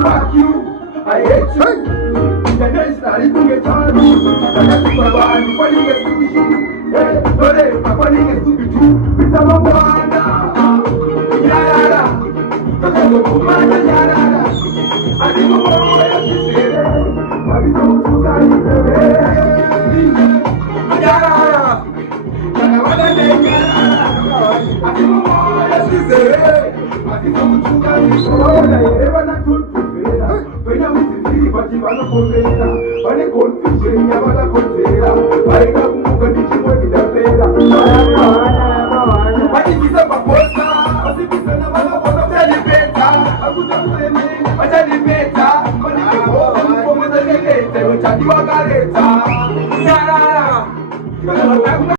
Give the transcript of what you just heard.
Fuck you, I hate you. Internationally, you get hard. I got to go around, funny get sushi. Hey, no, funny get stupid too. With the Mambana, Yara, because I'm a woman, Yara. I think I'm going to say, I don't know Yara.